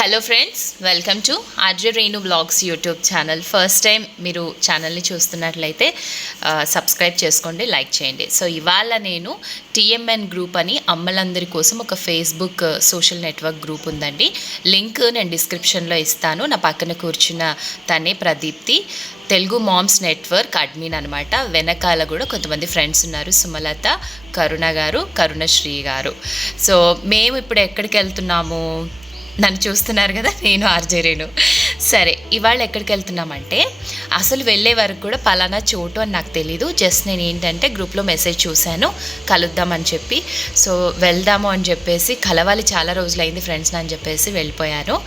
Hello friends, welcome to RJ Renu blogs YouTube channel. First time మీరు ఛానల్ని చూస్తున్నట్లయితే subscribe చేసుకోండి, లైక్ చేయండి. సో ఇవాళ నేను టీఎంఎన్ గ్రూప్ అని అమ్మలందరి కోసం ఒక ఫేస్బుక్ సోషల్ నెట్వర్క్ గ్రూప్ ఉందండి. లింక్ నేను డిస్క్రిప్షన్లో ఇస్తాను. నా పక్కన కూర్చున్న తనే Pradeepti, Telugu moms network admin అనమాట. వెనకాల కూడా కొంతమంది ఫ్రెండ్స్ ఉన్నారు, సుమలత, కరుణ గారు, కరుణశ్రీ గారు. సో మేము ఇప్పుడు ఎక్కడికి వెళ్తున్నాము, నన్ను చూస్తున్నారు కదా, నేను ఆర్జే రేణు. సరే, ఇవాళ ఎక్కడికి వెళ్తున్నామంటే అసలు వెళ్ళే వరకు కూడా పలానా చోటు అని నాకు తెలీదు. జస్ట్ నేను ఏంటంటే గ్రూప్లో మెసేజ్ చూశాను కలుద్దామని చెప్పి. సో వెళ్దాము అని చెప్పేసి, కలవాలి చాలా రోజులైంది ఫ్రెండ్స్ అని చెప్పేసి వెళ్ళిపోయాను.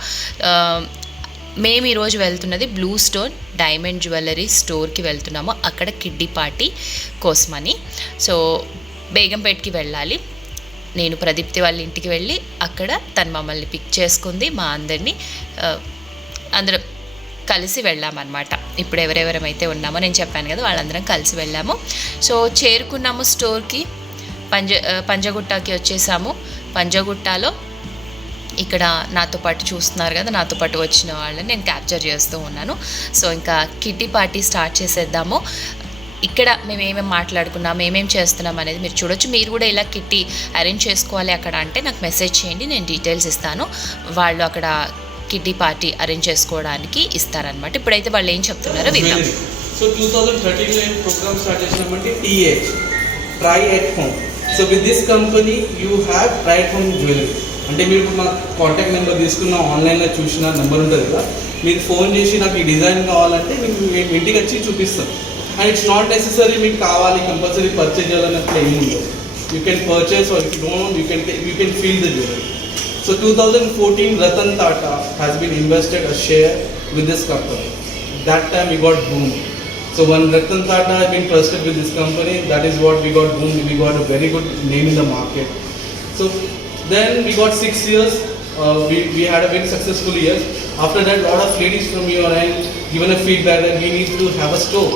మేము ఈరోజు వెళ్తున్నది బ్లూ స్టోన్ డైమండ్ జ్యువెలరీ స్టోర్కి వెళ్తున్నాము, అక్కడ కిడ్డీ పార్టీ కోసమని. సో బేగంపేట్కి వెళ్ళాలి. నేను ప్రదీప్తి వాళ్ళ ఇంటికి వెళ్ళి అక్కడ తను మమ్మల్ని పిక్ చేసుకుంది, మా అందరినీ అందరం కలిసి వెళ్ళామన్నమాట. ఇప్పుడు ఎవరెవరమైతే ఉన్నామో నేను చెప్పాను కదా, వాళ్ళందరం కలిసి వెళ్ళాము. సో చేరుకున్నాము స్టోర్కి, పంజగుట్టకి వచ్చేసాము. పంజగుట్టలో ఇక్కడ నాతో పాటు చూస్తున్నారు కదా, నాతో పాటు వచ్చిన వాళ్ళని నేను క్యాప్చర్ చేస్తూ ఉన్నాను. సో ఇంకా కిడ్డీ పార్టీ స్టార్ట్ చేసేద్దాము. ఇక్కడ మేము ఏమేమి మాట్లాడుకున్నాం, ఏమేమి చేస్తున్నాం అనేది మీరు చూడొచ్చు. మీరు కూడా ఇలా కిట్టి అరేంజ్ చేసుకోవాలి అక్కడ అంటే నాకు మెసేజ్ చేయండి, నేను డీటెయిల్స్ ఇస్తాను. వాళ్ళు అక్కడ కిడ్డీ పార్టీ అరేంజ్ చేసుకోవడానికి ఇస్తారనమాట. ఇప్పుడైతే వాళ్ళు ఏం చెప్తున్నారో విందాం. సో 2013లో ఏం ప్రోగ్రామ్ స్టార్ట్ చేసినామంటే TH, try at home. So with this company you have try at home jewellery. అంటే మీరు మా కాంటాక్ట్ నెంబర్ తీసుకున్న, ఆన్లైన్లో చూసిన నెంబర్ ఉంటుంది కదా, మీరు ఫోన్ చేసి నాకు ఈ డిజైన్ కావాలంటే మేము ఇంటికి వచ్చి చూపిస్తాం. అండ్ ఇట్స్ నాట్ నెసెసరీ మీకు కావాలి కంపల్సరీ పర్చేజ్ చేయాలన్నట్లు ఏమి ఉండదు. You can purchase or if you don't you can feel the jewellery. So 2014 Ratan Tata has been invested a share with this company. That time we got boom. So when Ratan Tata has been trusted with this company, that is what we got boom. We got a very good name in the market. So then we got 6 years. We had a very successful year. After that, a lot of ladies from your end given a feedback that we need to have a store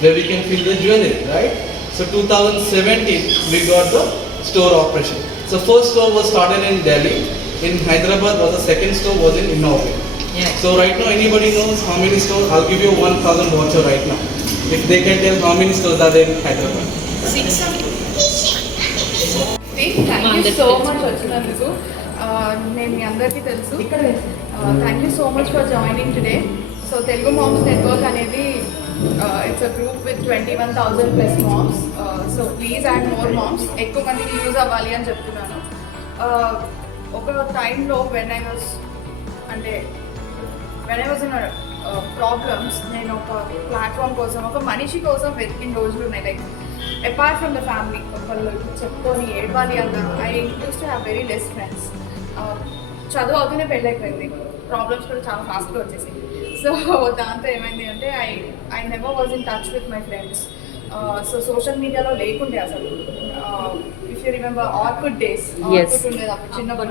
where we can fill the jewelry, right? So 2017 we got the store operation. So first store was started in Delhi. In Hyderabad was the second store was in Innova. Yeah. So right now anybody knows how many stores? I'll give you 1,000 voucher right now. If they can tell how many stores are there in Hyderabad. 6. Thank you so much వచ్చినందుకు. నేను మీ అందరికీ తెలుసు. Thank you so much for joining today. So Telugu moms network అనేది it's a group with 21,000 plus moms. So please add more moms. ఎక్కువ మందికి use అవ్వాలి అని చెప్తున్నాను. ఒక టైంలో when I was in problems, నేను ఒక ప్లాట్ఫామ్ కోసం, ఒక మనిషి కోసం వెతికిన రోజులు ఉన్నాయి. Like apart from the family, ఒకళ్ళు చెప్పుకొని ఏడవాలి అన్న. I use to have very less friends. చదువు అవుతూనే పెళ్ళి అయిపోయింది, ప్రాబ్లమ్స్ కూడా చాలా ఫాస్ట్గా వచ్చేసి. సో దాంతో ఏమైంది అంటే I never was in touch with my friends. So social మీడియాలో లేకుండే అసలు. If you remember Orkut days, Orkut ఉండేది అప్పుడు చిన్నప్పుడు.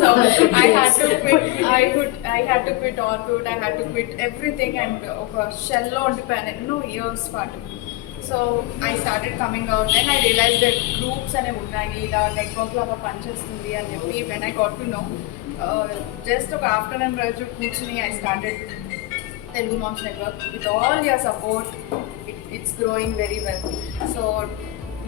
So I had to quit Orkut, I had to quit everything. And ఒక షెల్లో ఉండిపోయాను ఎన్నో ఇయర్స్ పాటు. So I started coming out. Then I realise that groups అనేవి ఉన్నాయి, ఇలా నెట్వర్క్లో అలా పనిచేస్తుంది అని చెప్పి when I got to know. Just ఒక ఆఫ్టర్నూన్ రోజు కూర్చుని I started Telugu Moms Network. With all your support, it's growing very well. So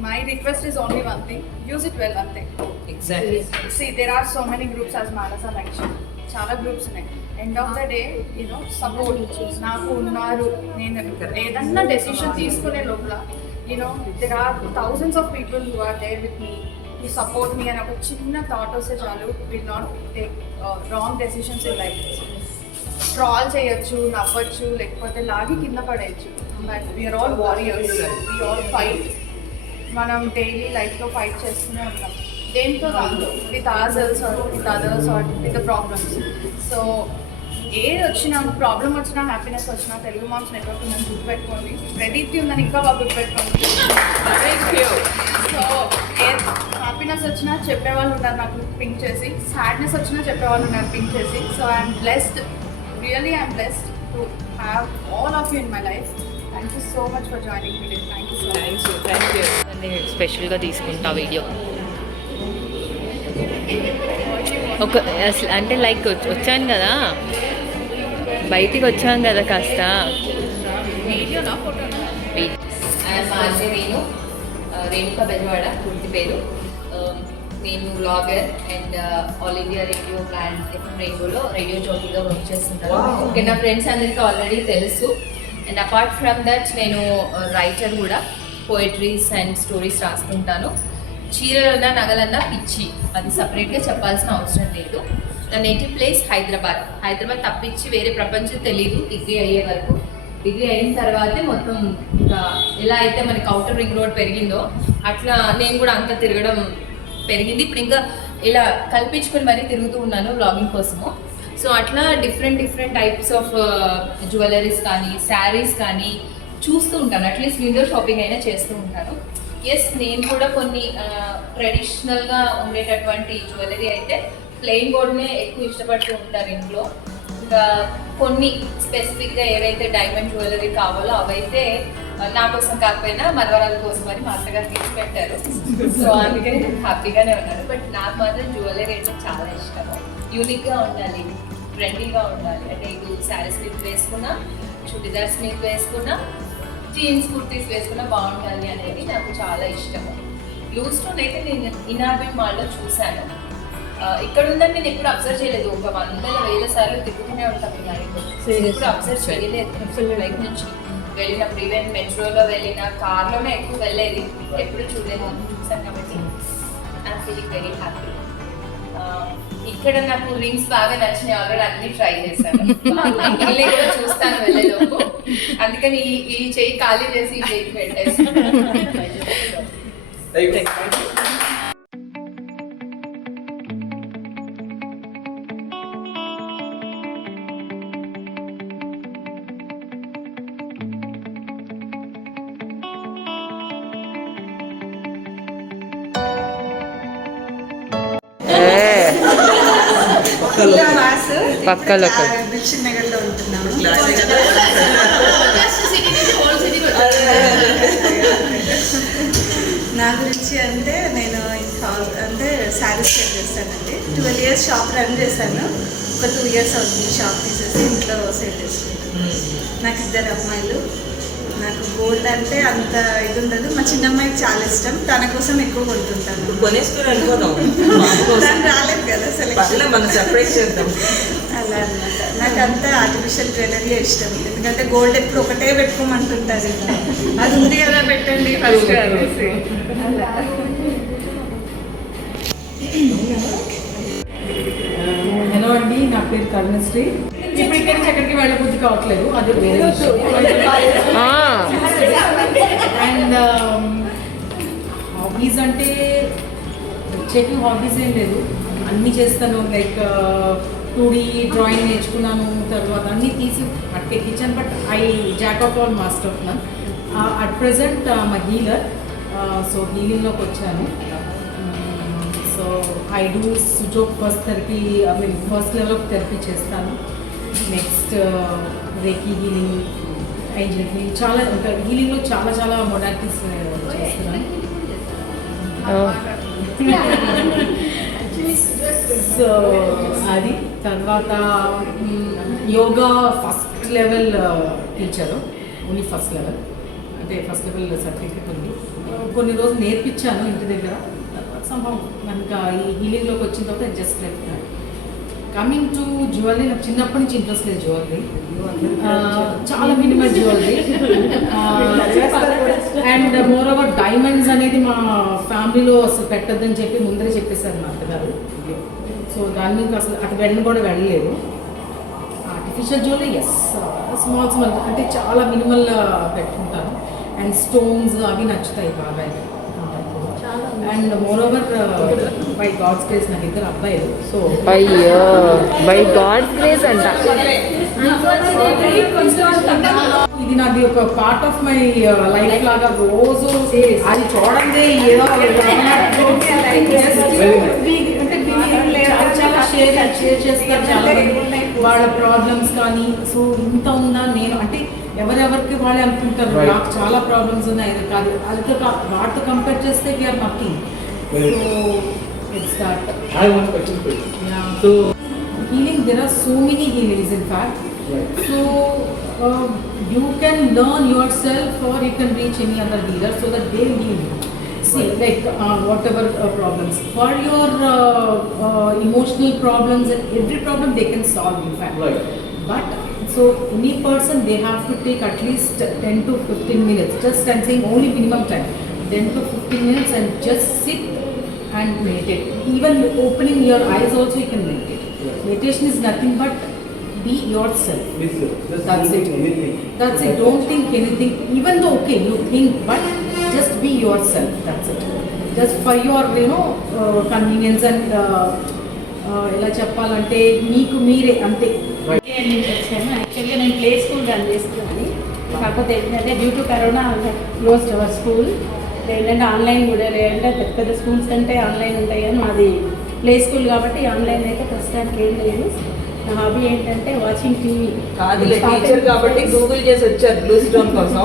my request is only one thing: use it well. One thing. Exactly. See, there are so many groups as Manasa mentioned. Chala groups ఉన్నాయి. End of the day, support. నాకు ఉన్నారు, నేను ఏదన్నా decision తీసుకునే లోపల there are thousands of people who are there with me to support me. అని ఒక చిన్న థాట్ వస్తే చాలు, will not take wrong decisions in life. Troll చేయొచ్చు, నవ్వచ్చు, లేకపోతే లాగి కింద పడేయచ్చు. But we are all warriors, we all fight. మనం డైలీ లైఫ్లో ఫైట్ చేస్తూనే ఉంటాం, దేంతో దాంతో, with ourselves or with others or with the problems. So ఏది వచ్చినా, ప్రాబ్లం వచ్చినా, హ్యాపీనెస్ వచ్చినా, తెలుగు మామ్స్ నెట్వర్క్ ఉందని గుర్తుపెట్టుకోండి. ప్రదీప్తి ఉందని ఇంకా బాగా గుర్తుపెట్టుకోండి. సో హ్యాపీనెస్ వచ్చినా చెప్పేవాళ్ళు ఉన్నారు నాకు పింక్ చేసి, సాడ్నెస్ వచ్చినా చెప్పేవాళ్ళు ఉన్నారు పింక్ చేసి. So I'm blessed. Really, I'm blessed to have all of you in my life. Thank you so much for joining me today. Thank you so much. Thank you. నేను స్పెషల్గా తీసుకుంటా video. ఒక అసలు అంటే లైక్ వచ్చాను కదా, బయటికి వచ్చాను కదా కాస్త. వీడియోనా ఫోటోనా? నేను రేణుకా బెజవాడ పూర్తి పేరు. నేను blogger and all India radio plan FM రేడియోలో రేడియో జోకీగా వర్క్ చేస్తుంటాను. ఓకే, నా ఫ్రెండ్స్ అందరికీ ఆల్రెడీ తెలుసు. అండ్ అపార్ట్ ఫ్రమ్ దట్ నేను రైటర్ కూడా, పోయిటరీస్ అండ్ స్టోరీస్ రాస్తుంటాను. చీరలన్నా నగలన్నా పిచ్చి, అది సపరేట్గా చెప్పాల్సిన అవసరం లేదు. నా నేటివ్ ప్లేస్ హైదరాబాద్. హైదరాబాద్ తప్పించి వేరే ప్రపంచం తెలీదు డిగ్రీ అయ్యే వరకు. డిగ్రీ అయిన తర్వాతే మొత్తం ఇంకా ఎలా అయితే మనకి అవుటర్ రింగ్ రోడ్ పెరిగిందో అట్లా నేను కూడా అంతా తిరగడం పెరిగింది. ఇప్పుడు ఇంకా ఇలా కల్పించుకొని మరీ తిరుగుతూ ఉన్నాను వ్లాగింగ్ కోసము. సో అట్లా డిఫరెంట్ టైప్స్ ఆఫ్ జ్యువెలరీస్ కానీ శారీస్ కానీ చూస్తూ ఉంటాను. అట్లీస్ట్ విండో షాపింగ్ అయినా చేస్తూ ఉంటాను. ఎస్, నేను కూడా కొన్ని ట్రెడిషనల్గా ఉండేటటువంటి జ్యువెలరీ అయితే ప్లెయిన్ గోల్డ్నే ఎక్కువ ఇష్టపడుతూ ఉంటారు ఇంట్లో. ఇంకా కొన్ని స్పెసిఫిక్గా ఏవైతే డైమండ్ జ్యువెలరీ కావాలో అవైతే నా కోసం కాకపోయినా మనవరాల కోసం అని మా అత్తగారు తీసి పెట్టారు. సో అందుకని నేను హ్యాపీగానే ఉన్నాను. బట్ నాకు మాత్రం జ్యువెలరీ అంటే చాలా ఇష్టము. యూనిక్గా ఉండాలి, ట్రెండీగా ఉండాలి. అంటే ఇప్పుడు శారీస్ మీద వేసుకున్నా, చుడిదార్స్ మీద వేసుకున్నా, జీన్స్ కుర్తీస్ వేసుకున్నా బాగుండాలి అనేది నాకు చాలా ఇష్టము. బ్లూ స్టోన్ అయితే నేను ఇనార్బిట్ మాల్లో చూశాను. ఇక్కడ ఉందని నేను ఎప్పుడు అబ్జర్వ్ చేయలేదు. ఒక 100,000 సార్లు తిరుగుతూనే ఉంటాను ఎప్పుడు అబ్జర్వ్ చేయలేదు. బయట నుంచి వెళ్ళినప్పుడు ఈవెన్ మెట్రోలో వెళ్ళిన, కార్లోనే ఎక్కువ వెళ్ళేది, ఎప్పుడు చూడలేదు. చూసాను కాబట్టి ఐఎమ్ ఫీలింగ్ వెరీ హ్యాపీ. ఇక్కడ నాకు రింగ్స్ బాగా నచ్చినాయి, ఆల్రెడీ అన్ని ట్రై చేశాను. మళ్ళీ కూడా చూస్తాను వెళ్ళేలోపు. అందుకని ఈ చెయ్యి ఖాళీ చేసి ఈ చెయ్యి పెట్టేసి. పక్కలో నగర్లో ఉంటున్నాము. నా గురించి అంటే నేను అంటే శారీస్ సేల్ చేస్తానండి. 12 years షాప్ రన్ చేశాను. ఒక 2 years అవుతుంది షాప్ తీసేసి ఇంట్లో సేల్ చేసుకుంటాను. నాకు 2 అమ్మాయిలు. నాకు గోల్డ్ అంటే అంత ఇది ఉండదు. మా చిన్న అమ్మాయికి చాలా ఇష్టం, తన కోసం ఎక్కువ కొంటుంటాను. తను రాలేదు కదా సెలెక్షన్, మనం సర్ప్రైజ్ చేద్దాం. అలా అనమాట. నాకు అంతా ఆర్టిఫిషియల్ జ్యువెలరీ ఇష్టం. ఎందుకంటే గోల్డ్ ఎప్పుడు ఒకటే పెట్టుకోమంటుంటారు. అది ఉంది కదా పెట్టండి ఫస్ట్ అనేసి అలా. హలో అండి, నా పేరు కరుణశ్రీ. ఇప్పుడు ఇక్కడి నుంచి ఎక్కడికి వెళ్ళబుద్ధి కావట్లేదు, అది వేరే విషయం. అండ్ హాబీస్ అంటే ప్రత్యేక హాబీస్ ఏం లేదు, అన్నీ చేస్తాను. లైక్ 2D డ్రాయింగ్ నేర్చుకున్నాను, తర్వాత అన్నీ తీసి అట్టెక్కించాను. But I jack of all master of none. At present మా హీలర్. సో హీలింగ్లోకి వచ్చాను. So I do Sujok first therapy, I mean first level of therapy చేస్తాను. Next reiki healing, angel healing, చాలా ఇంకా హీలింగ్లో చాలా మోడాలిటీస్ చేస్తున్నాను. సో అది తర్వాత yoga first level teacher, only first level, అంటే ఫస్ట్ లెవెల్ సర్టిఫికెట్ ఉంది. కొన్ని రోజులు నేర్పించాను ఇంటి దగ్గర. సంభవం మనకు ఈ హీలింగ్లోకి వచ్చిన తర్వాత just like coming to jewellery. నాకు చిన్నప్పటి నుంచి ఇంట్రెస్ట్ లేదు జ్యువెలరీ, చాలా minimal jewellery. And more over diamonds అనేది మా ఫ్యామిలీలో అసలు పెట్టద్దని చెప్పి ముందరే చెప్పేశారు మా అత్తగారు. సో దాని మీద అసలు అటు వెళ్ళని కూడా వెళ్ళలేదు. ఆర్టిఫిషియల్ జ్యువెలరీ ఎస్, స్మాల్ అంటే చాలా మినిమల్ పెట్టుకుంటాను. అండ్ స్టోన్స్ అవి నచ్చుతాయి బాగా. And moreover by God's grace నాకు 2 అబ్బాయిలు. సో అయ్యో, బై గాడ్స్ గ్రేస్ అంట. ఇది నాది ఒక పార్ట్ ఆఫ్ మై లైఫ్ లాగా. రోజు అది చూడండి ఏదో చాలా షేర్ చేస్తారు చాలా వాళ్ళ ప్రాబ్లమ్స్ కానీ. సో ఇంత ఉందా నేను అంటే ఎవరెవరికి వాళ్ళే అనుకుంటారు నాకు చాలా ప్రాబ్లమ్స్ ఉన్నాయి. అది కాదు, అది వాటితో కంపేర్ చేస్తే we are nothing. So it's that. So Healing, there are so many healings in fact. So you can learn yourself or you can reach any other healer so that they heal you. See, like whatever problems. For your emotional problems and every problem they can solve in fact. Right. But so any person they have to take at least 10 to 15 minutes. Just I'm saying only minimum time. 10 to 15 minutes and just sit and meditate. Even opening your eyes also you can meditate. Meditation is nothing but be yourself. That's it. That's it. Don't think anything. Even though okay, you think, but just be yourself. That's it. Just for your convenience and ఎలా చెప్పాలంటే మీకు మీరే అంతే. నేను నుంచి వచ్చాను. యాక్చువల్గా నేను ప్లే స్కూల్ రన్ చేస్తున్నాను. కాకపోతే ఏంటంటే due to corona close our school. ఏంటంటే ఆన్లైన్ కూడా లేదంటే పెద్ద పెద్ద స్కూల్స్ అంటే ఆన్లైన్ ఉంటాయి కానీ మాది ప్లే స్కూల్ కాబట్టి ఆన్లైన్ అయితే ప్రస్తుతానికి ఏం లేదు. నా హాబీ ఏంటంటే వాచింగ్ టీవీ. కాదులే టీచర్ కాబట్టి గూగుల్ చేసి వచ్చారు బ్లూ స్టోన్ కోసం.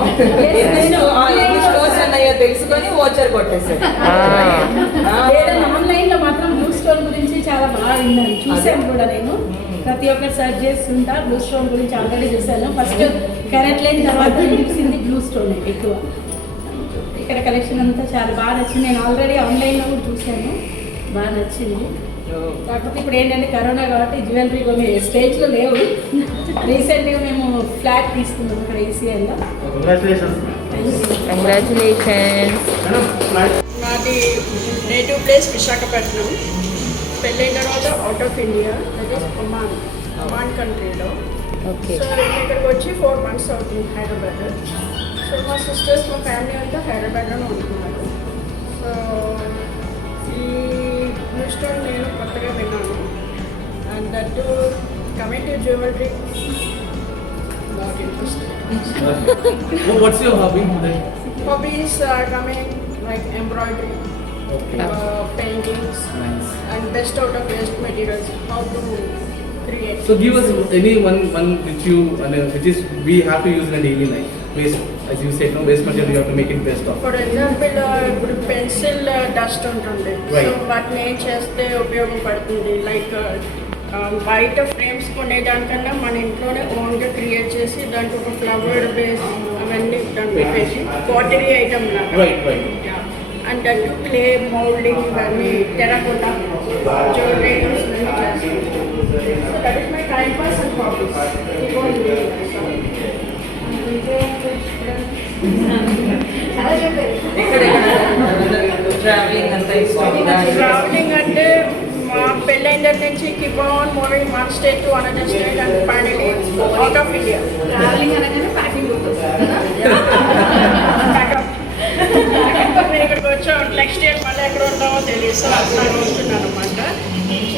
అన్నయ్య తెలుసుకొని వాచర్ కొట్టేశారు. ఏదైనా ఆన్లైన్లో మాత్రం బ్లూ స్టోన్ గురించి చాలా బాగా విన్నాను, చూసాను కూడా నేను. ప్రతి ఒక్కరు సర్చ్ చేస్తుంటా. బ్లూ స్టోన్ గురించి ఆల్రెడీ చూసాను. ఫస్ట్ కరెంట్ లైన్ తర్వాత తెలిసింది బ్లూ స్టోన్ ఎక్కువ. ఇక్కడ కలెక్షన్ అంతా చాలా బాగా నచ్చింది. నేను ఆల్రెడీ ఆన్లైన్లో కూడా చూశాను, బాగా నచ్చింది. కాకపోతే ఇప్పుడు ఏంటంటే కరోనా కాబట్టి జ్యువెలరీ కొన్ని స్టేజ్లో లేవు. రీసెంట్గా మేము ఫ్లాట్ తీసుకున్నాం ఇక్కడ ఈసీఐలో. కంగ్రాచులేషన్స్. నాది నేటివ్ ప్లేస్ విశాఖపట్నం. పెళ్ళైన తర్వాత out of India, that is Oman కంట్రీలో. ఓకే. సో నేను ఇక్కడికి వచ్చి 4 months అవుతుంది హైదరాబాద్. సో మా సిస్టర్స్ మా ఫ్యామిలీ అంతా హైదరాబాద్లోనే ఉంటున్నారు. సో ఈ బ్లూ స్టోన్ నేను కొత్తగా విన్నాను. And that coming to jewellery not interested. what's your hobby then? Hobbies are coming like embroidery, Okay. Paintings, Nice. and best out of waste materials, how to create. So give us any one which you which is we have to use in a daily life. Waste, as you said, no waste material you have to make it best of. For example, ఇప్పుడు pencil dust ఉంటుంది. Right. So వాటిని ఏం చేస్తే ఉపయోగపడుతుంది, like బయట frames కొనేదానికన్నా మన ఇంట్లోనే ఓన్గా క్రియేట్ చేసి దాంట్లో ఒక ఫ్లవర్ బేస్ అవన్నీ దాన్ని పెట్టేసి పాటరీ ఐటమ్ లాగా. Right, right. And that clay moulding ఇవన్నీ టెరాకోటా జ్యువెలరీ చేస్తాం. So that is my time pass and hobbies. చాలా చెప్పారు. ట్రావెలింగ్ అంతా ఇష్టం. ట్రావెలింగ్ అంటే మా పెళ్ళైన దగ్గర నుంచి keep on moving one state to another state and finally out of India. Travelling అనగానే ప్యాకింగ్ ఉంటుంది. నేను ఇక్కడికి వచ్చాం, నెక్స్ట్ ఇయర్ మళ్ళీ ఎక్కడ ఉంటామో తెలియదు. సో అట్లా వస్తున్నాను అనమాట.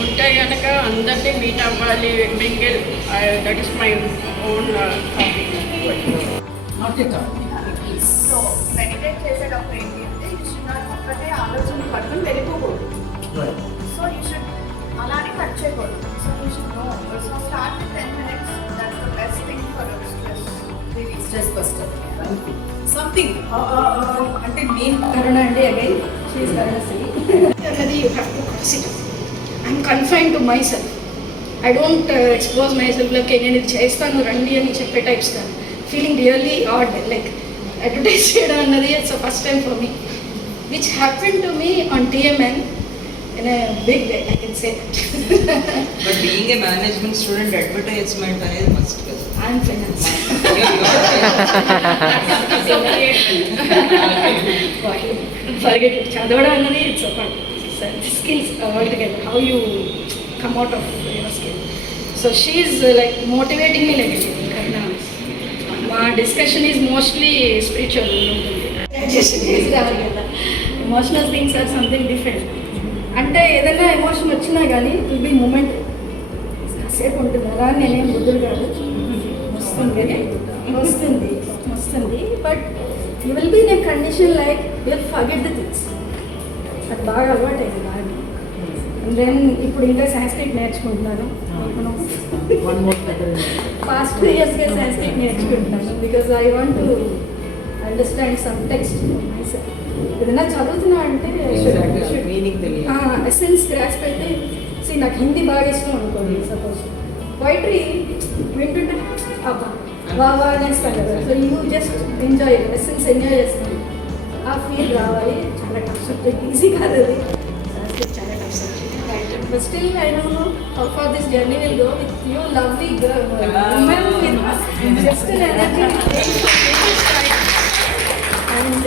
ఉంటే కనుక అందరినీ మీట్ అవ్వాలి, mingle. That is my own hobby. Not at all. So meditate చేసేటప్పుడు ఏంటి అంటే ఒక్కటే ఆలోచన పట్టుకుని వెళ్ళిపోకూడదు. Right. సో యూ షుడ్ అలానే కట్ చేయకూడదు. So you should know. So start with 10 minutes. That's the best thing for stress release. Stress buster something అంటే నేను కరోనా అండి అగైన్ షీఈస్ కరుణశ్రీ. అన్నది you have to consider. I'm confine to my self. I don't expose my self like నేను ఇది చేస్తాను రండి అని చెప్పే టైప్స్ కాదు. Feeling really odd, like advertise చేయడం అన్నది it's first time for me, which happen to me on TMN in a big way, I can say that. But being a management student, advertisement అనేది must కదా. I'm finance. Forget it. చదవడం అన్నది it's skills all together, how you come out of your skill. So she's like motivating me like మా discussion is mostly spiritual ఉంటుంది కదా. Emotional things or something different. అంటే ఏదైనా emotion వచ్చినా కానీ it will be moment, కాసేపు ఉంటుంది. అలా నేనేం బుద్ధులు కాదు, వస్తుంది but you will be in a condition like you will forget the things. అది బాగా అలవాటు అయింది బాగా. అండ్ దెన్ ఇప్పుడు ఇంకా సాంస్క్రిట్ నేర్చుకుంటున్నాను. పాస్ట్ 2 yearsగా సాంస్క్రిట్ నేర్చుకుంటున్నాను because I want to understand some text my self. ఏదైనా చదువుతున్నా అంటే మీనింగ్ తెలియదు. ఎసెన్స్ గ్రాస్ప్ అయితే నాకు హిందీ బాగా ఇష్టం అనుకోండి సపోజ్, పోయిటరీ వింటుంటే అబ్బా బాగా అనేస్తాను కదా. So you just enjoy, lessons enjoy చేస్తాను, ఆ ఫీల్ రావాలి. చాలా టఫ్ సబ్జెక్ట్, ఈజీ కాదు అది, సంస్కృత్ చాలా tough subject. But still, I don't know how far this journey will go with you, lovely girl, woman with just an energy. And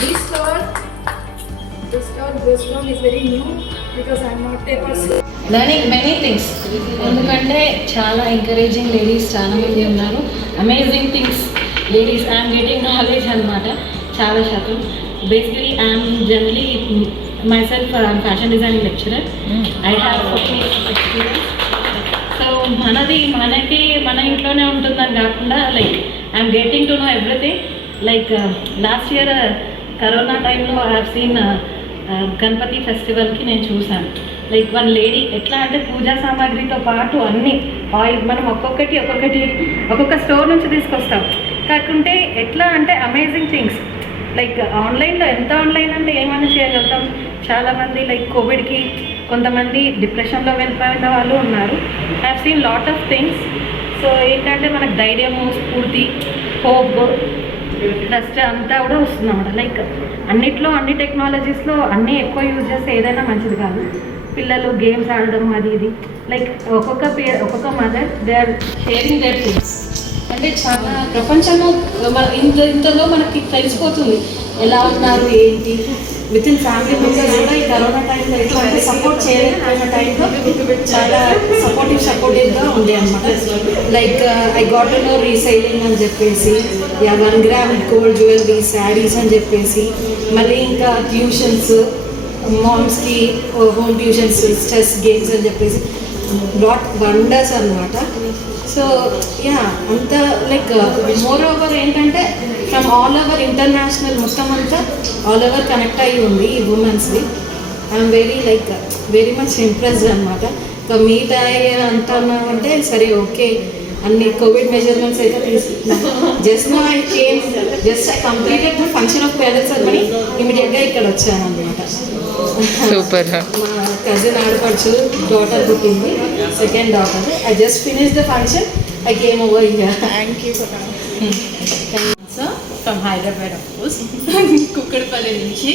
this store, Bristol is very new because I'm not a person. Learning many things, ఎందుకంటే చాలా encouraging ladies చాలామంది ఉన్నారు. Amazing things ladies, I'm getting knowledge అనమాట చాలా శాతం. Basically I'm generally myself I'm fashion designing lecturer. I have 14 years of experience. So మనకి మన ఇంట్లోనే ఉంటుందని కాకుండా like I'm getting to know everything. Like last year corona టైంలో ఐ హ్యావ్ సీన్ గణపతి ఫెస్టివల్కి నేను చూశాను. లైక్ వన్ లేడీ ఎట్లా అంటే పూజా సామాగ్రితో పాటు అన్నీ ఆయిల్ మనం ఒక్కొక్క స్టోర్ నుంచి తీసుకొస్తాం. కాకుంటే ఎట్లా అంటే అమేజింగ్ థింగ్స్. లైక్ ఆన్లైన్లో ఎంత ఆన్లైన్ అంటే ఏమైనా చేయగలుగుతాం. చాలామంది లైక్ కోవిడ్కి కొంతమంది డిప్రెషన్లో వెళ్ళిపోయిన వాళ్ళు ఉన్నారు. I have seen lot of things. So ఏంటంటే మనకు ధైర్యము, స్ఫూర్తి, హోప్, ట్రస్ట్ అంతా కూడా వస్తుంది అన్నమాట. లైక్ అన్ని టెక్నాలజీస్లో అన్నీ ఎక్కువ యూజ్ చేస్తే ఏదైనా మంచిది కాదు. పిల్లలు గేమ్స్ ఆడడం అది ఇది, లైక్ ఒక్కొక్క mother they are sharing their things. అంటే చాలా ప్రపంచంలో ఇంతలో మనకి తెలిసిపోతుంది ఎలా ఉన్నారు ఏంటి. విత్ ఇన్ ఫ్యామిలీ మెంబర్స్ కూడా ఈ కరోనా టైంలో ఎట్లా అంటే సపోర్ట్ చేయలేకపోయిన టైంలో చాలా సపోర్టివ్గా ఉండే అనమాట. Like I got to know recycling అని చెప్పేసి, 1 గ్రామ్ గోల్డ్ జ్యువెలరీ, శారీస్ అని చెప్పేసి, మళ్ళీ ఇంకా ట్యూషన్స్, మామ్స్కి హోమ్ ట్యూషన్స్, స్ట్రెస్ గేమ్స్ అని చెప్పేసి లాట్ వండర్స్ అనమాట. సో అంత లైక్ మోర్ ఓవర్ ఏంటంటే ఫ్రమ్ ఆల్ ఓవర్ ఇంటర్నేషనల్ మొత్తం అంతా ఆల్ ఓవర్ కనెక్ట్ అయ్యి ఉంది ఈ ఉమెన్స్ది. ఐఎమ్ వెరీ మచ్ ఇంప్రెస్డ్ అనమాట. ఇంకా మీట్ అయ్యే అంటున్నామంటే సరే ఓకే, అన్ని కోవిడ్ మెజర్మెంట్స్ అయితే తీసుకున్నాను. Just I completed the function of parents అని ఇమీడియట్గా ఇక్కడ వచ్చాను అనమాట. సూపర్. మా కజిన్ ఆడపడుచు డాటర్ పుట్టింది, second daughter. I just finish the function, I came over here. Thank you for coming. So, from Hyderabad, of course, Kukkadpalli nunchi.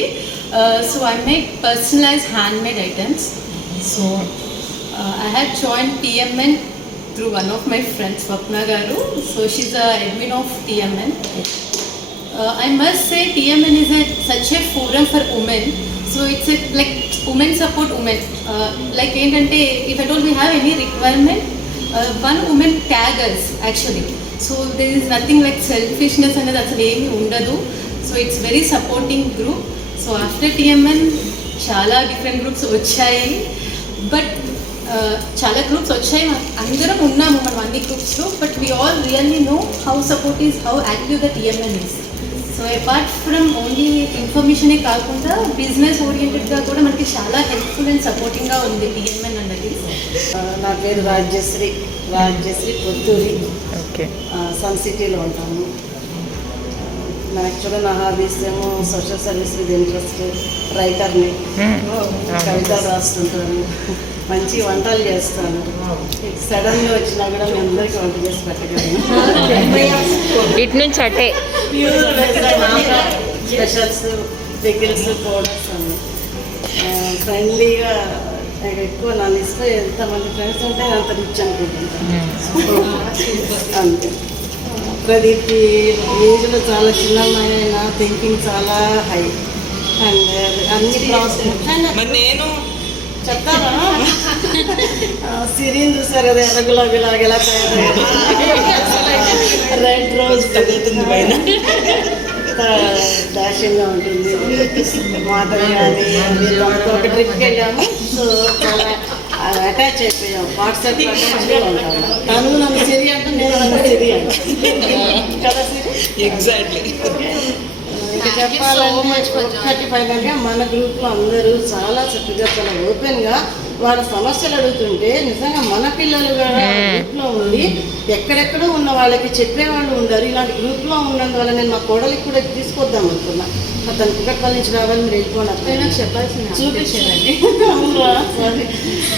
So I make personalized handmade items. So I had joined TMN through one of my friends, Swapna Garu. So she's a admin of TMN. I must say TMN is such a forum for women. So it's like women support women. Like ఏంటంటే if at all we have any requirement, one woman tag us actually. So there is nothing like selfishness అనేది అసలు ఏమీ ఉండదు. So it's very supporting group. So after TMN చాలా different groups వచ్చాయి. But చాలా groups వచ్చాయి, అందరం ఉన్నాము మనం అన్ని గ్రూప్స్లో. But we all really know how support is, how active the TMN is. So apart from only ఇన్ఫర్మేషనే కాకుండా బిజినెస్ ఓరియంటెడ్గా కూడా మనకి చాలా హెల్ప్ఫుల్ అండ్ సపోర్టింగ్గా ఉంది TMN అన్నది. నా పేరు రాజ్యశ్రీ పొత్తూరి. ఓకే. సన్ సిటీలో ఉంటాను. యాక్చువల్గా నా హాబీస్ ఏమో సోషల్ సర్వీస్ విత్ ఇంట్రెస్ట్, రైటర్ని, కవితలు రాస్తుంటాను, మంచి వంటలు చేస్తాను. సడన్గా వచ్చినా కూడా మీ అందరికీ వంట చేసి పెట్టగలను. ఇటు నుంచి అటే ప్యూర్ స్పెషల్స్, పికిల్స్, పౌడర్స్ అన్నీ ఫ్రెండ్లీగా. నాకు ఎక్కువ నా లిస్ట్లో ఎంతమంది ఫ్రెండ్స్ ఉంటే అంత రిచ్ అనుకుంటుంటాను. అంతే. ప్రదీప్కి ఏజ్లో చాలా చిన్న అమ్మాయి, నా థింకింగ్ చాలా హై. అండ్ అన్ని క్లాస్ నేను చెప్తాను. సిరీన్ చూసారు కదా, ఎలాగెలా తయారయ్యారు. రెడ్ రోజ్ తగులుతుంది పైన, డాషింగ్గా ఉంటుంది. మాధవి కానీ ఒక ట్రిప్కి వెళ్ళాము. సో చాలా అటాచ్ అయిపోయాం, వాట్సాప్ అటాచ్గా ఉంటాము. తను నన్ను సిరి అంటే నేను నన్ను సిరి అంటే కదా సిరి. ఎగ్జాక్ట్లీ. ఇంకా చెప్పాలంటే ఫైనల్గా మన గ్రూప్లో అందరూ చాలా చక్కగా, చాలా ఓపెన్గా వాళ్ళ సమస్యలు అడుగుతుంటే నిజంగా మన చిన్నపిల్లలు గ్రూప్లో ఉండి ఎక్కడెక్కడో ఉన్న వాళ్ళకి చెప్పేవాళ్ళు ఉండరు. ఇలాంటి గ్రూప్లో ఉన్నందువల్ల నేను మా కోడలికి కూడా తీసుకొద్దాం అనుకున్నా. తను కుక్కట్పల్లి నుంచి రావాలి, మీరు వెళ్ళిపోయినప్పుడు నాకు చెప్పాల్సింది చూపించానండి.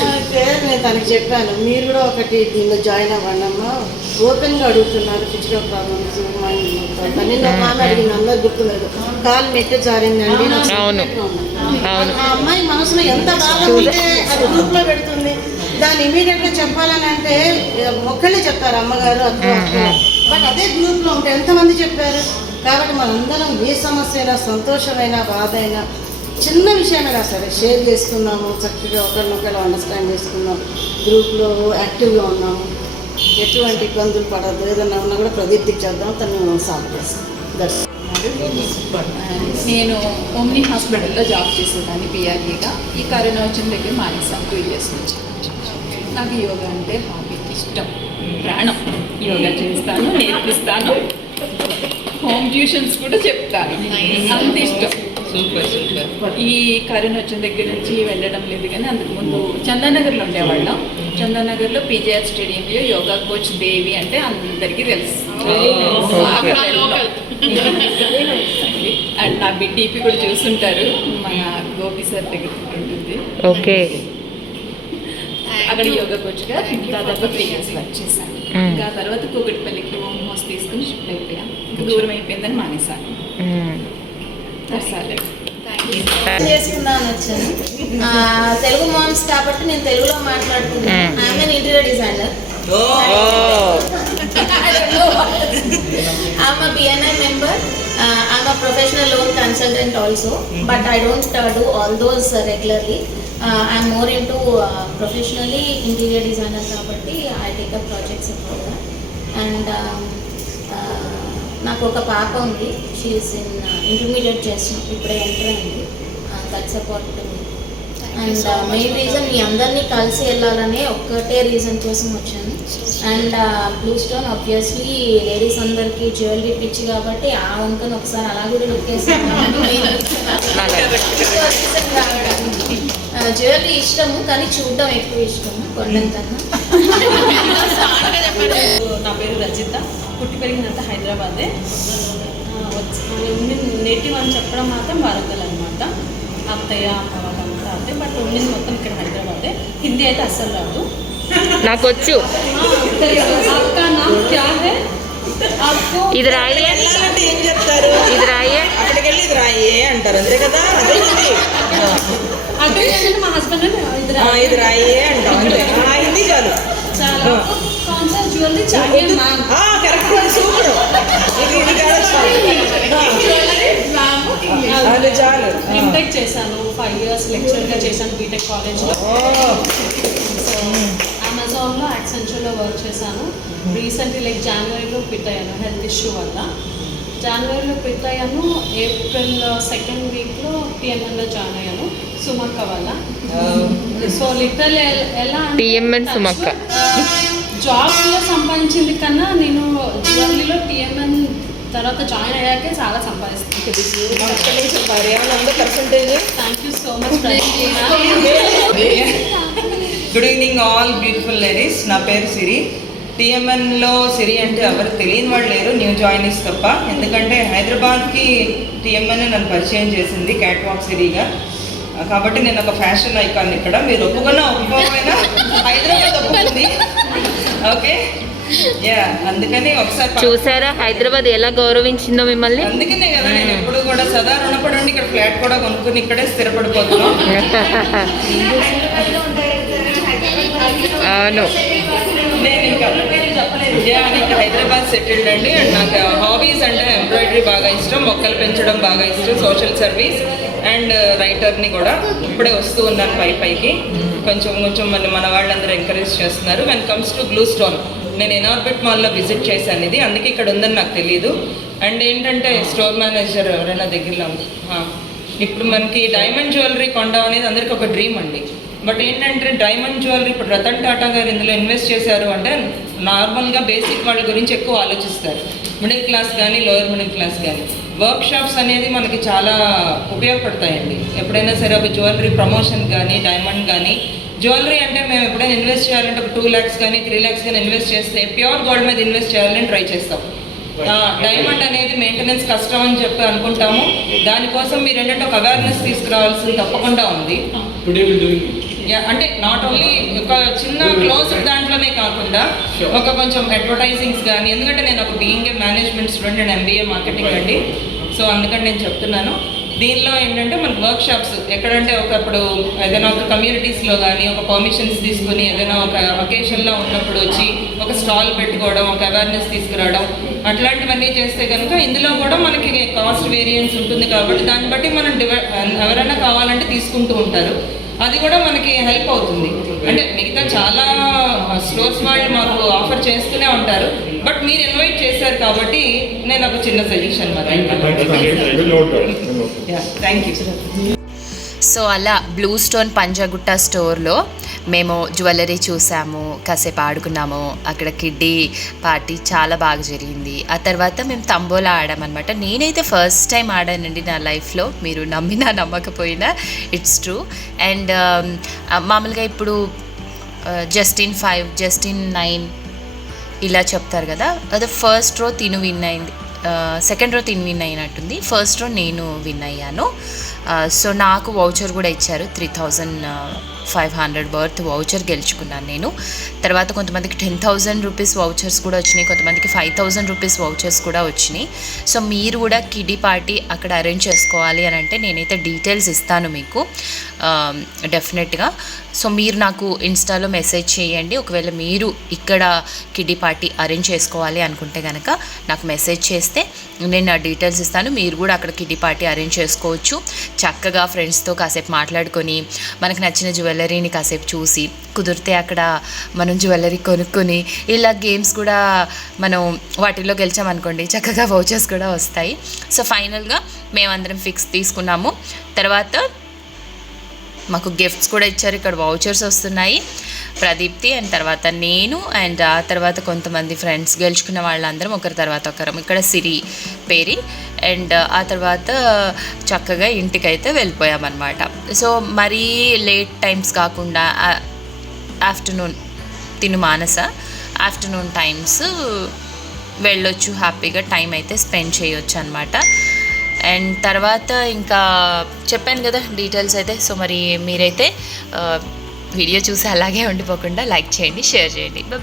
అయితే నేను తనకి చెప్పాను, మీరు కూడా ఒకటి దీనిలో జాయిన్ అవ్వండమ్మా, ఓపెన్గా అడుగుతున్నారు ఫిజికల్ ప్రాబ్లమ్స్. నిన్న ఒక ఆమె అడిగింది, అందరు గుర్తులేదు, కాలు మెట్ట జారిందండి. ఆ అమ్మాయి మనసులో ఎంత బాధ ఉంటే అది గ్రూప్లో పెడుతుంది. దాన్ని ఇమీడియట్గా చెప్పాలని అంటే ఒక్కళ్ళే చెప్తారు, అమ్మగారు అక్క. బట్ అదే గ్రూప్లో ఉంటే ఎంతమంది చెప్పారు. కాబట్టి మనందరం ఏ సమస్య అయినా, సంతోషమైనా, బాధ అయినా, చిన్న విషయమైనా సరే షేర్ చేసుకున్నాము, చక్కగా ఒకరినొకరు అండర్స్టాండ్ చేసుకున్నాం, గ్రూప్లో యాక్టివ్గా ఉన్నాము, ఎటువంటి ఇబ్బందులు పడద్దు. ఏదన్నా ఉన్నా కూడా ప్రదీప్తికి చేద్దాం, తను సాల్వ్ చేస్తాం. దట్స్. నేను ఓమ్ని హాస్పిటల్లో జాబ్ చేసేదాన్ని పిఆర్ఈగా. ఈ కరోనా వచ్చిన దగ్గర మానేసాను 2 years నుంచి. నాకు యోగా అంటే హాబీ, ఇష్టం, ప్రాణం. యోగా చేస్తాను, నేర్పిస్తాను, హోమ్ ట్యూషన్స్ కూడా చెప్తాను, అంత ఇష్టం. ఈ కరోనా వచ్చిన దగ్గర నుంచి వెళ్ళడం లేదు, కానీ అంతకుముందు చందానగర్లో ఉండేవాళ్ళం. చందానగర్లో పీజేఆర్ స్టేడియంలో యోగా కోచ్ దేవి అంటే అందరికీ తెలుసు. అండ్ నా బిడ్డీపీ కూడా చూస్తుంటారు, మన గోపి సార్ దగ్గర ఉంటుంది. ఓకే. అక్కడ యోగా కోచ్గా దాదాపు 3 years వర్క్ చేశాను. ఇంకా తర్వాత కూకట్పల్లికి హోమ్ హౌస్ తీసుకుని షిఫ్ట్ అయిపోయాను. ఇంకా దూరం అయిపోయిందని మానేశాను. చేసుకుందామని వచ్చాను. తెలుగు మామ్స్ కాబట్టి నేను తెలుగులో మాట్లాడుతున్నాను. I'm N interior designer. I'm a BNI member. I'm a professional loan consultant also, but I don't do all those regularly. I'm more into professionally interior designer కాబట్టి I take up projects about that. And నాకు ఒక పాప ఉంది. She is in intermediate చేస్తున్నాం, ఇప్పుడే enter అయింది. That's about me. And main reason మీ అందరినీ కలిసి వెళ్ళాలనే ఒక్కటే రీజన్ కోసం వచ్చాను. And blue stone obviously ladies అందరికీ జ్యువెలరీ పిచ్చి కాబట్టి ఆ వంకను ఒకసారి అలా కూడా నొక్కేసాను. జ్యువెలరీ ఇష్టము, కానీ చూడడం ఎక్కువ ఇష్టము కొనడం కన్నా. నా పేరు రజిత, పుట్టి పెరిగినంత హైదరాబాదే. నేటివ్ అని చెప్పడం మాత్రం వరంగల్ అనమాట. అత్తయ్య వాళ్ళంతా అత్తే, బట్ ఉండింది మొత్తం ఇక్కడ హైదరాబాదే. హిందీ అయితే అస్సలు రాదు. నాకు వచ్చు. ఇది రాయే, ఏం చెప్తారు, ఇది రాయే, అక్కడికి వెళ్ళి ఇది రాయే అంటారు, అంతే కదా. మా హస్బెండ్ ఇది రాయే అంటాం, అంతే. హిందీ చాలు. Jewellery correct, super. అది చాలు. బీటెక్ చేశాను, 5 years లెక్చర్గా చేశాను బీటెక్ కాలేజ్లో. సో అమెజాన్లో, యాక్సెంచర్లో వర్క్ చేశాను. రీసెంట్లీ లైక్ జనవరిలో క్విట్ అయ్యాను హెల్త్ ఇష్యూ వల్ల. జనవరిలో క్విట్ అయ్యాను. ఏప్రిల్ 2nd weekలో టీఎంఎన్లో జాయిన్ అయ్యాను సుమక్క వల్ల. సో లిటరల్ ఎలా టీఎంఎన్ సుమక్క జాబ్లో సంపాదించింది కన్నా నేను జ్యువెలరీలో టీఎంఎన్ తర్వాత జాయిన్ అయ్యాకే చాలా సంపాదిస్తాను. Thank you so much. Good evening all beautiful ladies. నా పేరు సిరి. టీఎంఎన్లో సిరి అంటే ఎవరు తెలియని వాళ్ళు లేరు, న్యూ జాయినీస్ తప్ప. ఎందుకంటే హైదరాబాద్కి టీఎంఎన్ నన్ను పరిచయం చేసింది క్యాట్ వాక్ సిరిగా. కాబట్టి నేను ఒక ఫ్యాషన్ ఐకాన్ ఇక్కడ. మీరు ఒప్పుకున్నా ఒప్పుకోకపోయినా హైదరాబాద్ ఒప్పుకుంది. ఓకే, యా, అందుకని ఒకసారి చూసారా హైదరాబాద్ ఎలా గౌరవించిందో మిమ్మల్ని. అందుకనే కదా నేను ఎప్పుడు కూడా సదా రుణపడండి ఇక్కడ ఫ్లాట్ కూడా కొనుక్కుని ఇక్కడే స్థిరపడిపోతున్నాం. అవును, నేను ఇంకా హైదరాబాద్ సెటిల్డ్ అండి. అండ్ నాకు హాబీస్ అంటే ఎంబ్రాయిడరీ బాగా ఇష్టం, మొక్కలు పెంచడం బాగా ఇష్టం, సోషల్ సర్వీస్ అండ్ రైటర్ని కూడా. ఇప్పుడే వస్తూ ఉన్నాను పైకి కొంచెం మన వాళ్ళందరూ ఎంకరేజ్ చేస్తున్నారు. When comes to blue stone, నేను ఎనార్బిట్ మాల్లో విజిట్ చేశాను. ఇది అందుకే ఇక్కడ ఉందని నాకు తెలియదు. అండ్ ఏంటంటే స్టోర్ మేనేజర్ ఎవరైనా దగ్గరలో ఇప్పుడు మనకి డైమండ్ జ్యువెలరీ కొండం అనేది అందరికీ ఒక డ్రీమ్ అండి. బట్ ఏంటంటే డైమండ్ జ్యువెలరీ ఇప్పుడు రతన్ టాటా గారు ఇందులో ఇన్వెస్ట్ చేశారు అంటే నార్మల్గా బేసిక్ వాళ్ళ గురించి ఎక్కువ ఆలోచిస్తారు, మిడిల్ క్లాస్ కానీ లోయర్ మిడిల్ క్లాస్ కానీ. వర్క్ షాప్స్ అనేది మనకి చాలా ఉపయోగపడతాయండి. ఎప్పుడైనా సరే ఒక జ్యువెలరీ ప్రమోషన్ కానీ, డైమండ్ కానీ జ్యువెలరీ అంటే మేము ఎప్పుడైనా ఇన్వెస్ట్ చేయాలంటే ఒక 2 lakhs కానీ 3 lakhs కానీ ఇన్వెస్ట్ చేస్తే ప్యూర్ గోల్డ్ మీద ఇన్వెస్ట్ చేయాలని ట్రై చేస్తాం. డైమండ్ అనేది మెయింటెనెన్స్ కష్టం అని చెప్పి అనుకుంటాము. దానికోసం మీరు ఏంటంటే ఒక అవేర్నెస్ తీసుకురావాల్సింది తప్పకుండా ఉంది. అంటే నాట్ ఓన్లీ ఒక చిన్న క్లోజ్ దాంట్లోనే కాకుండా ఒక కొంచెం అడ్వర్టైజింగ్స్ కానీ, ఎందుకంటే నేను ఒక being a management student and MBA marketing అండి. సో అందుకని నేను చెప్తున్నాను. దీనిలో ఏంటంటే మనకు వర్క్ షాప్స్ ఎక్కడంటే ఒకప్పుడు ఏదైనా ఒక కమ్యూనిటీస్లో కానీ ఒక పర్మిషన్స్ తీసుకుని ఏదైనా ఒక అకేషన్లో ఉన్నప్పుడు వచ్చి ఒక స్టాల్ పెట్టుకోవడం, ఒక అవేర్నెస్ తీసుకురావడం, అట్లాంటివన్నీ చేస్తే కనుక ఇందులో కూడా మనకి కాస్ట్ వేరియన్స్ ఉంటుంది కాబట్టి దాన్ని బట్టి మనం ఎవరైనా కావాలంటే తీసుకుంటూ ఉంటారు. అది కూడా మనకి హెల్ప్ అవుతుంది. అంటే మిగతా చాలా స్టోర్స్ వాళ్ళు మాకు ఆఫర్ చేస్తూనే ఉంటారు, బట్ మీరు ఇన్వైట్ చేశారు కాబట్టి నేను ఒక చిన్న సజెషన్ థ్యాంక్ యూ. సో అలా బ్లూ స్టోన్ పంజాగుట్ట స్టోర్లో మేము జ్యువెలరీ చూసాము, కాసేపు ఆడుకున్నాము. అక్కడ కిడ్డీ పార్టీ చాలా బాగా జరిగింది. ఆ తర్వాత మేము తంబోలా ఆడామన్నమాట. నేనైతే ఫస్ట్ టైం ఆడానండి నా లైఫ్లో. మీరు నమ్మినా నమ్మకపోయినా ఇట్స్ ట్రూ. అండ్ మామూలుగా ఇప్పుడు జస్టిన్ 5, జస్టిన్ 9 ఇలా చెప్తారు కదా. అదే ఫస్ట్ రో తిను విన్ అయింది, సెకండ్ రో తిను విన్ అయినట్టుంది, ఫస్ట్ రో నేను విన్ అయ్యాను. సో నాకు వౌచర్ కూడా ఇచ్చారు, 3500 వర్త్ వౌచర్ గెలుచుకున్నాను నేను. తర్వాత కొంతమందికి 10,000 రూపీస్ వౌచర్స్ కూడా వచ్చినాయి, కొంతమందికి 5,000 రూపీస్ వౌచర్స్ కూడా వచ్చినాయి. సో మీరు కూడా కిడ్డీ పార్టీ అక్కడ అరేంజ్ చేసుకోవాలి అని అంటే నేనైతే డీటెయిల్స్ ఇస్తాను మీకు డెఫినెట్గా. సో మీరు నాకు ఇన్స్టాలో మెసేజ్ చేయండి. ఒకవేళ మీరు ఇక్కడ కిడ్డీ పార్టీ అరేంజ్ చేసుకోవాలి అనుకుంటే కనుక నాకు మెసేజ్ చేస్తే నేను నా డీటెయిల్స్ ఇస్తాను. మీరు కూడా అక్కడ కిడ్డీ పార్టీ అరేంజ్ చేసుకోవచ్చు. చక్కగా ఫ్రెండ్స్తో కాసేపు మాట్లాడుకొని మనకు నచ్చిన జ్యువెలరీని కాసేపు చూసి, కుదిరితే అక్కడ మనం జ్యువెలరీ కొనుక్కొని ఇలా గేమ్స్ కూడా మనం వాటిల్లో గెలిచామనుకోండి చక్కగా వౌచర్స్ కూడా వస్తాయి. సో ఫైనల్గా మేమందరం ఫిక్స్ తీసుకున్నాము. తర్వాత మాకు గిఫ్ట్స్ కూడా ఇచ్చారు. ఇక్కడ వౌచర్స్ వస్తున్నాయి, ప్రదీప్తి అండ్ తర్వాత నేను అండ్ ఆ తర్వాత కొంతమంది ఫ్రెండ్స్ గెలుచుకున్న వాళ్ళందరం ఒకరి తర్వాత ఒకరం. ఇక్కడ సిరి పేరి అండ్ ఆ తర్వాత చక్కగా ఇంటికైతే వెళ్ళిపోయామన్నమాట. సో మరీ లేట్ టైమ్స్ కాకుండా ఆఫ్టర్నూన్ తిను మానస ఆఫ్టర్నూన్ టైమ్స్ వెళ్ళొచ్చు, హ్యాపీగా టైం అయితే స్పెండ్ చేయొచ్చు అనమాట. అండ్ తర్వాత ఇంకా చెప్పాను కదా డీటెయిల్స్ అయితే. సో మరి మీరైతే వీడియో చూసి అలాగే ఉండిపోకుండా లైక్ చేయండి, షేర్ చేయండి. బాయ్.